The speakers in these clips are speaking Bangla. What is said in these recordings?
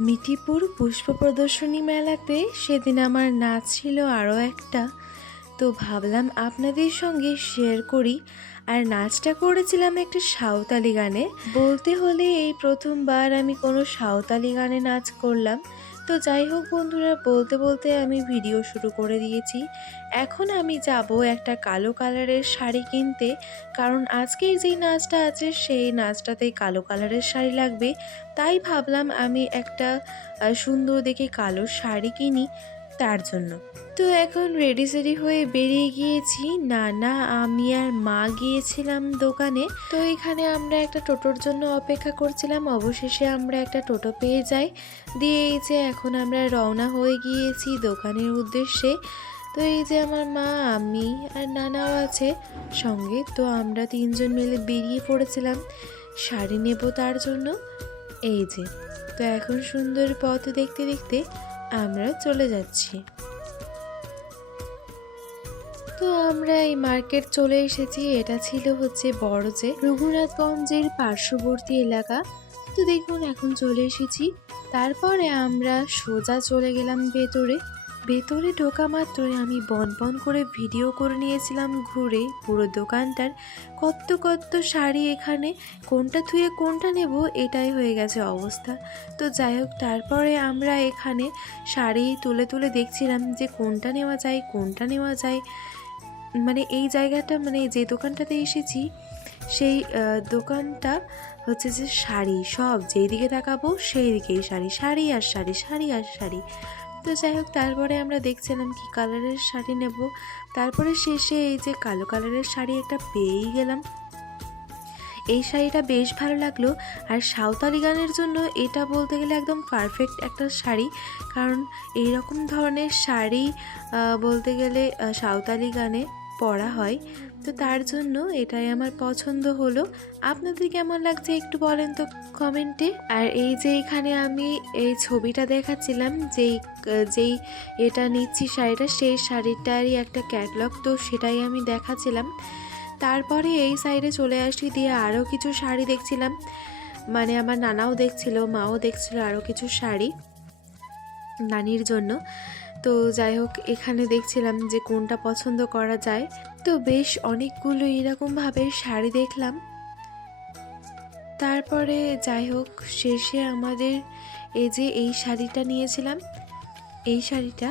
মিঠিপুর পুষ্প প্রদর্শনী মেলাতে সেদিন আমার নাচ ছিল আরও একটা। তো ভাবলাম আপনাদের সঙ্গে শেয়ার করি। আর নাচটা করেছিলাম একটা সাঁওতালি গানে। বলতে হলে এই প্রথমবার আমি কোনো সাঁওতালি গানে নাচ করলাম। তো যাই হোক বন্ধুরা, বলতে বলতে আমি ভিডিও শুরু করে দিয়েছি। এখন আমি যাব একটা কালো কালারের শাড়ি কিনতে। কারণ আজকের যেই নাচটা আছে, সেই নাচটাতেই কালো কালারের শাড়ি লাগবে। তাই ভাবলাম আমি একটা সুন্দর দেখে কালো শাড়ি কিনি। তার জন্য। তো এখন রেডি সেডি হয়ে বেরিয়ে গিয়েছি। না না আমি আর মা গিয়েছিলাম দোকানে। তো এখানে আমরা একটা টোটোর জন্য অপেক্ষা করছিলাম। অবশেষে আমরা একটা টোটো পেয়ে যাই। দিয়ে এই যে এখন আমরা রওনা হয়ে গিয়েছি দোকানের উদ্দেশ্যে। তো এই যে আমার মা, আমি আর নানাও আছে সঙ্গে। তো আমরা তিনজন মিলে বেরিয়ে পড়েছিলাম। শাড়ি নেব তার জন্য। এই যে, তো এখন সুন্দর পথ দেখতে দেখতে আমরা চলে যাচ্ছি। তো আমরা এই মার্কেট চলে এসেছি। এটা ছিল হচ্ছে বড় যে রঘুনাথগঞ্জের পার্শ্ববর্তী এলাকা। তো দেখুন, এখন চলে এসেছি। তারপরে আমরা সোজা চলে গেলাম ভেতরে। ভেতরে ঢোকা মাত্রই আমি বন বন করে ভিডিও করে নিয়েছিলাম ঘুরে পুরো দোকানটার কত কত শাড়ি এখানে, কোনটা থুয়ে কোনটা নেব এটাই হয়ে গেছে অবস্থা। তো যাই হোক, তারপরে আমরা এখানে শাড়ি তুলে তুলে দেখছিলাম যে কোনটা নেওয়া যায়, কোনটা নেওয়া যায়। মানে এই জায়গাটা মানে যে দোকানটাতে এসেছি, সেই দোকানটা হচ্ছে যে শাড়ি, সব যেই দিকে তাকাবো সেই দিকেই শাড়ি শাড়ি আর শাড়ি শাড়ি আর শাড়ি। তো যাই হোক, তারপরে আমরা দেখছিলাম কি কালারের শাড়ি নেব। তারপরে শেষে এই যে কালো কালারের শাড়ি একটা পেয়েই গেলাম। এই শাড়িটা বেশ ভালো লাগল। আর সাঁওতালি গানের জন্য এটা বলতে গেলে একদম পারফেক্ট একটা শাড়ি। কারণ এই রকম ধরনের শাড়ি বলতে গেলে সাঁওতালি গানে পরা হয়। তো তার জন্য এটাই আমার পছন্দ হলো। আপনাদের কেমন লাগছে একটু বলেন তো কমেন্টে আর এই যে এখানে আমি এই ছবিটা দেখাচ্ছিলাম, যেই যেই এটা নিচ্ছি শাড়িটা, সেই শাড়িটারই একটা ক্যাটলগ তো সেটাই আমি দেখাচ্ছিলাম। তারপরে এই সাইডে চলে আসি, দিয়ে আরও কিছু শাড়ি দেখছিলাম। মানে আমার নানাও দেখছিল, মাও দেখছিল আরও কিছু শাড়ি নানির জন্য। তো যাই হোক, এখানে দেখছিলাম যে কোনটা পছন্দ করা যায়। তো বেশ অনেকগুলো এরকমভাবে শাড়ি দেখলাম। তারপরে যাই হোক, শেষে আমাদের এই যে এই শাড়িটা নিয়েছিলাম। এই শাড়িটা।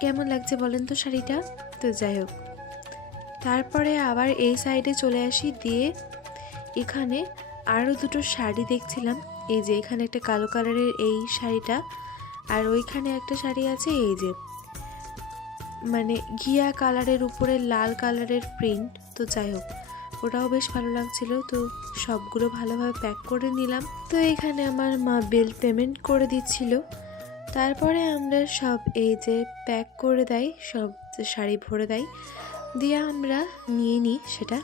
কেমন লাগছে বলেন তো শাড়িটা? তো যাই হোক। তারপরে আবার এই সাইডে চলে আসি, দিয়ে এখানে আরও দুটো শাড়ি দেখছিলাম। এই যে এখানে একটা কালো কালারের এই শাড়িটা। আর ওইখানে একটা শাড়ি আছে, এই যে মানে ঘিয়া কালারের উপরে লাল কালারের প্রিন্ট তো যাই হোক, ওটাও বেশ ভালো লাগছিল, তো সবগুলো ভালোভাবে প্যাক করে নিলাম। তো এখানে আমার মা বিল পেমেন্ট করে দিচ্ছিল। তারপরে আমরা সব এই যে প্যাক করে দেয়, সব শাড়ি ভরে দেয়, দিয়ে আমরা নিয়ে নিই সেটা।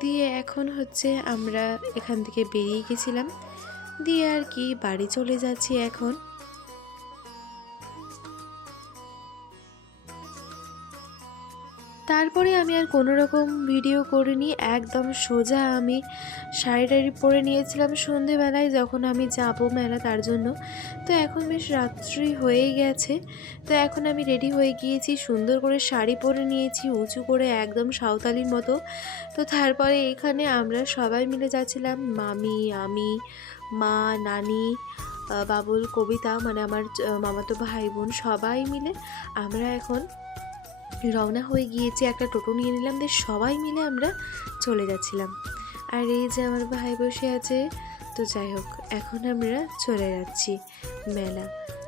দিয়ে এখন হচ্ছে আমরা এখান থেকে বেরিয়ে গেছিলাম। দিয়ে আর কি বাড়ি চলে যাচ্ছি এখন। তারপরে আমি আর কোনো রকম ভিডিও করিনি, একদম সোজা আমি শাড়ি টাড়ি পরে নিয়েছিলাম সন্ধেবেলায় যখন আমি যাব মেলা তার জন্য। তো এখন বেশ রাত্রি হয়ে গেছে, তো এখন আমি রেডি হয়ে গিয়েছি, সুন্দর করে শাড়ি পরে নিয়েছি, উঁচু করে একদম সাঁওতালির মতো। তো তারপরে এখানে আমরা সবাই মিলে যাচ্ছিলাম, মামি, আমি, মা, নানি বাবুল, কবিতা মানে আমার মামাতো ভাই বোন সবাই মিলে। আমরা এখন রওনা হয়ে গিয়েছি, একটা টোটো নিয়ে নিলাম দিয়ে সবাই মিলে আমরা চলে যাচ্ছিলাম। আর এই যে আমার ভাই বসে আছে, তো যাই হোক, এখন আমরা চলে যাচ্ছি মেলা।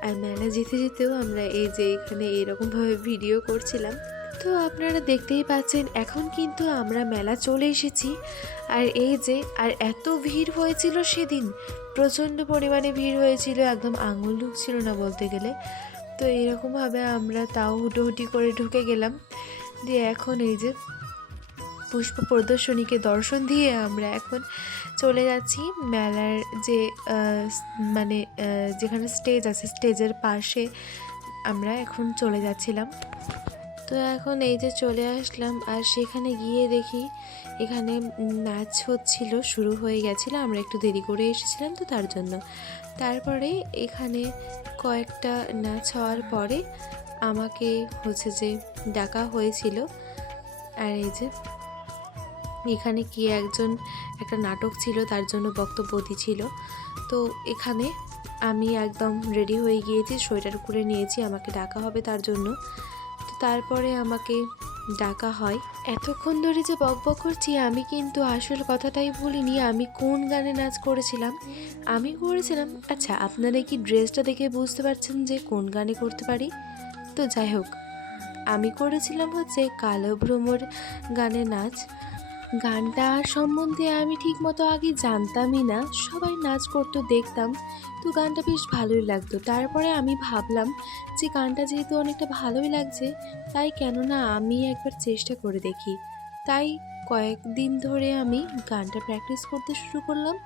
আর মেলা যেতে যেতেও আমরা এই যে এখানে এরকমভাবে ভিডিও করছিলাম। তো আপনারা দেখতেই পাচ্ছেন, এখন কিন্তু আমরা মেলা চলে এসেছি। আর এই যে, আর এত ভিড় হয়েছিল সেদিন, প্রচণ্ড পরিমাণে ভিড় হয়েছিল, একদম আঙুল ঢুকছিল না বলতে গেলে। তো এরকমভাবে আমরা তাও হুটোহুটি করে ঢুকে গেলাম। দিয়ে এখন এই যে পুষ্প প্রদর্শনীকে দর্শন দিয়ে আমরা এখন চলে যাচ্ছি মেলার যে মানে যেখানে স্টেজ আছে, স্টেজের পাশে আমরা এখন চলে যাচ্ছিলাম। তো এখন এই যে চলে আসলাম আর সেখানে গিয়ে দেখি এখানে নাচ হচ্ছিল, শুরু হয়ে গেছিল। আমরা একটু দেরি করে এসেছিলাম তো তার জন্য। তারপরে এখানে কয়েকটা নাচ হওয়ার পরে আমাকে হচ্ছে যে ডাকা হয়েছিল। আর এই যে এখানে কি একজন একটা নাটক ছিল, তার জন্য বক্তব্য দিছিল। তো এখানে আমি একদম রেডি হয়ে গিয়েছি, সোয়েটার করে নিয়েছি, আমাকে ডাকা হবে তার জন্য। তারপরে আমাকে ডাকা হয়। এতক্ষণ ধরে যে বক বক করছি, আমি কিন্তু আসল কথাটাই বলিনি আমি কোন গানে নাচ করেছিলাম? আমি করেছিলাম আচ্ছা আপনারা কি ড্রেসটা দেখে বুঝতে পারছেন যে কোন গানে করতে পারি? তো যাই হোক, আমি করেছিলাম হচ্ছে কালো ভ্রমর গানে নাচ। গানটা সম্বন্ধে আমি ঠিকমতো আগে জানতামই না, সবাই নাচ করতো, দেখতাম। তো গানটা বেশ ভালোই লাগতো। তারপরে আমি ভাবলাম যে গানটা যেহেতু অনেকটা ভালোই লাগছে, তাই কেননা আমি একবার চেষ্টা করে দেখি। তাই কয়েকদিন ধরে আমি গানটা প্র্যাকটিস করতে শুরু করলাম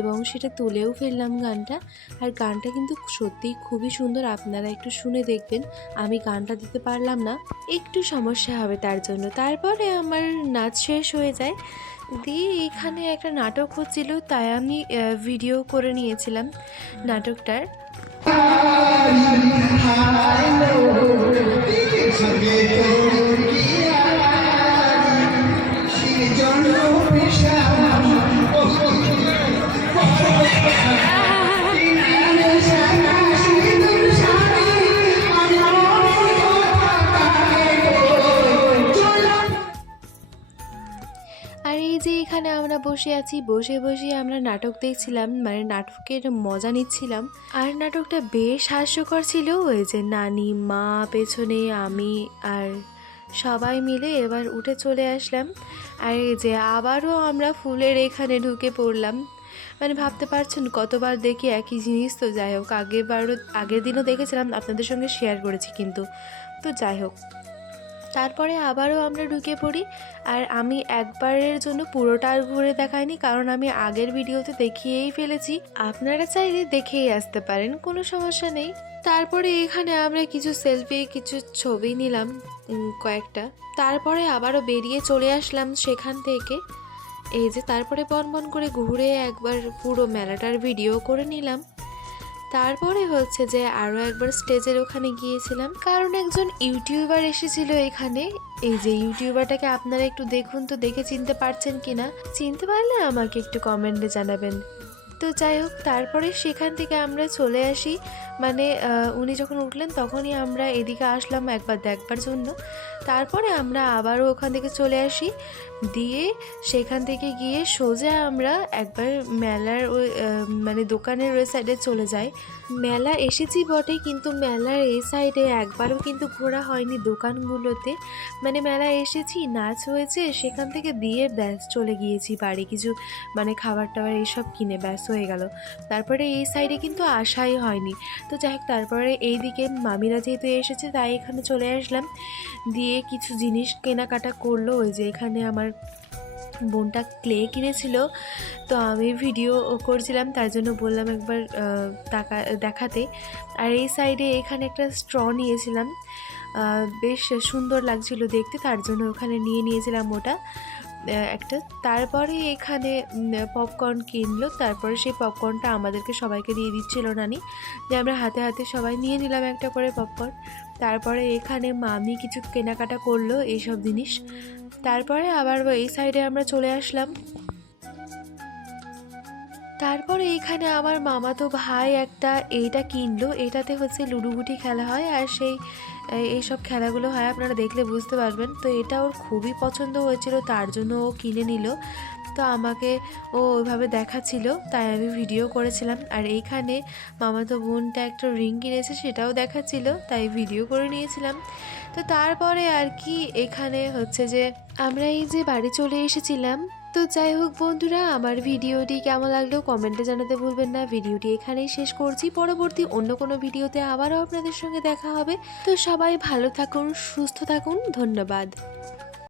এবং সেটা তুলেও ফেললাম গানটা। আর গানটা কিন্তু সত্যিই খুবই সুন্দর, আপনারা একটু শুনে দেখবেন। আমি গানটা দিতে পারলাম না, একটু সমস্যা হবে তার জন্য। তারপরে আমার নাচ শেষ হয়ে যায়। দিয়ে এখানে একটা নাটক হচ্ছিল, তাই আমি ভিডিও করে নিয়েছিলাম নাটকটার। যে এখানে আমরা বসে আছি, বসে বসে আমরা নাটক দেখছিলাম মানে নাটকের মজা নিচ্ছিলাম। আর নাটকটা বেশ হাস্যকর ছিল, ওই যে নানি, মা, পেছনে আমি আর সবাই মিলে এবার উঠে চলে আসলাম। আর এই যে আবারও আমরা ফুলের এখানে ঢুকে পড়লাম। মানে ভাবতে পারছেন, কতবার দেখি একই জিনিস, তো যাই হোক, আগেরবারও, আগের দিনও দেখেছিলাম, আপনাদের সঙ্গে শেয়ার করেছি কিন্তু। তো যাই হোক তারপরে আবারও আমরা ঢুকে পড়ি। আর আমি একবারের জন্য পুরোটা আর ঘুরে দেখাইনি, কারণ আমি আগের ভিডিওতে দেখিয়েই ফেলেছি। আপনারা চাইলে দেখেই আসতে পারেন, কোনো সমস্যা নেই। তারপরে এখানে আমরা কিছু সেলফি, কিছু ছবি নিলাম কয়েকটা। তারপরে আবারও বেরিয়ে চলে আসলাম সেখান থেকে। এই যে তারপরে বন বন করে ঘুরে একবার পুরো মেলাটার ভিডিও করে নিলাম। তারপরে হচ্ছে যে আরও একবার স্টেজের ওখানে গিয়েছিলাম। কারণ একজন ইউটিউবার এসেছিল এখানে। এই যে ইউটিউবারটাকে আপনারা একটু দেখুন তো, দেখে চিনতে পারছেন কিনা? চিনতে পারলে আমাকে একটু কমেন্টে জানাবেন। তো যাই হোক, তারপরে সেখান থেকে আমরা চলে আসি। মানে উনি যখন উঠলেন তখনই আমরা এদিকে আসলাম একবার দেখবার জন্য। তারপরে আমরা আবারও ওখান থেকে চলে আসি। দিয়ে সেখান থেকে গিয়ে সোজা আমরা একবার মেলার ওই মানে দোকানের ওই সাইডে চলে যাই। মেলা এসেছি বটে কিন্তু মেলার এই সাইডে একবারও কিন্তু ঘোরা হয়নি দোকানগুলোতে। মানে মেলা এসেছি, নাচ হয়েছে, সেখান থেকে দিয়ে ব্যাস চলে গিয়েছি বাড়ি। কিছু মানে খাবার টাবার এইসব কিনে ব্যাস হয়ে গেল। তারপরে এই সাইডে কিন্তু আসাই হয়নি। তো যাই হোক, তারপরে এই এইদিকে মামিরা যেহেতু এসেছে, তাই এখানে চলে আসলাম। দিয়ে কিছু জিনিস কেনাকাটা করল। ওই যে এখানে আমার বোনটা ক্লে কিনেছিল। তো আমি ভিডিও করছিলাম, তার জন্য বললাম একবার টাকা দেখাতে। আর এই সাইডে এখানে একটা স্ট্র নিয়েছিলাম। বেশ সুন্দর লাগছিল দেখতে, তার জন্য ওখানে নিয়ে নিয়েছিলাম ওটা। একটা। তারপরে এখানে পপকর্ন কিনলো। তারপরে সেই পপকর্নটা আমাদেরকে সবাইকে দিয়ে দিচ্ছিল নানি। যে আমরা হাতে হাতে সবাই নিয়ে নিলাম একটা করে পপকর্ন তারপরে এখানে মামি কিছু কেনাকাটা করল এইসব জিনিস। তারপরে আবার এই সাইডে আমরা চলে আসলাম। তারপরে এখানে আমার মামাতো ভাই একটা এইটা কিনলো। এটাতে হচ্ছে লুডুগুটি খেলা হয় আর সেই এই- এইসব খেলাগুলো হয়, আপনারা দেখলে বুঝতে পারবেন। তো এটা ওর খুবই পছন্দ হয়েছিল, তার জন্য ও কিনে নিল। তো আমাকে ও ওইভাবে দেখাচ্ছিল, তাই আমি ভিডিও করেছিলাম। আর এইখানে মামাতো বোনটা একটা রিং কিনেছে, সেটাও দেখাচ্ছিল, তাই ভিডিও করে নিয়েছিলাম। তো তারপরে আর কি, এখানে হচ্ছে যে আমরা এই যে বাড়ি চলে এসেছিলাম তো যাই হোক বন্ধুরা, আমার ভিডিওটি কেমন লাগল কমেন্টে জানাতে ভুলবেন না। ভিডিওটি এখানেই শেষ করছি। পরবর্তী অন্য কোনো ভিডিওতে আবারও আপনাদের সঙ্গে দেখা হবে। তো সবাই ভালো থাকুন, সুস্থ থাকুন। ধন্যবাদ।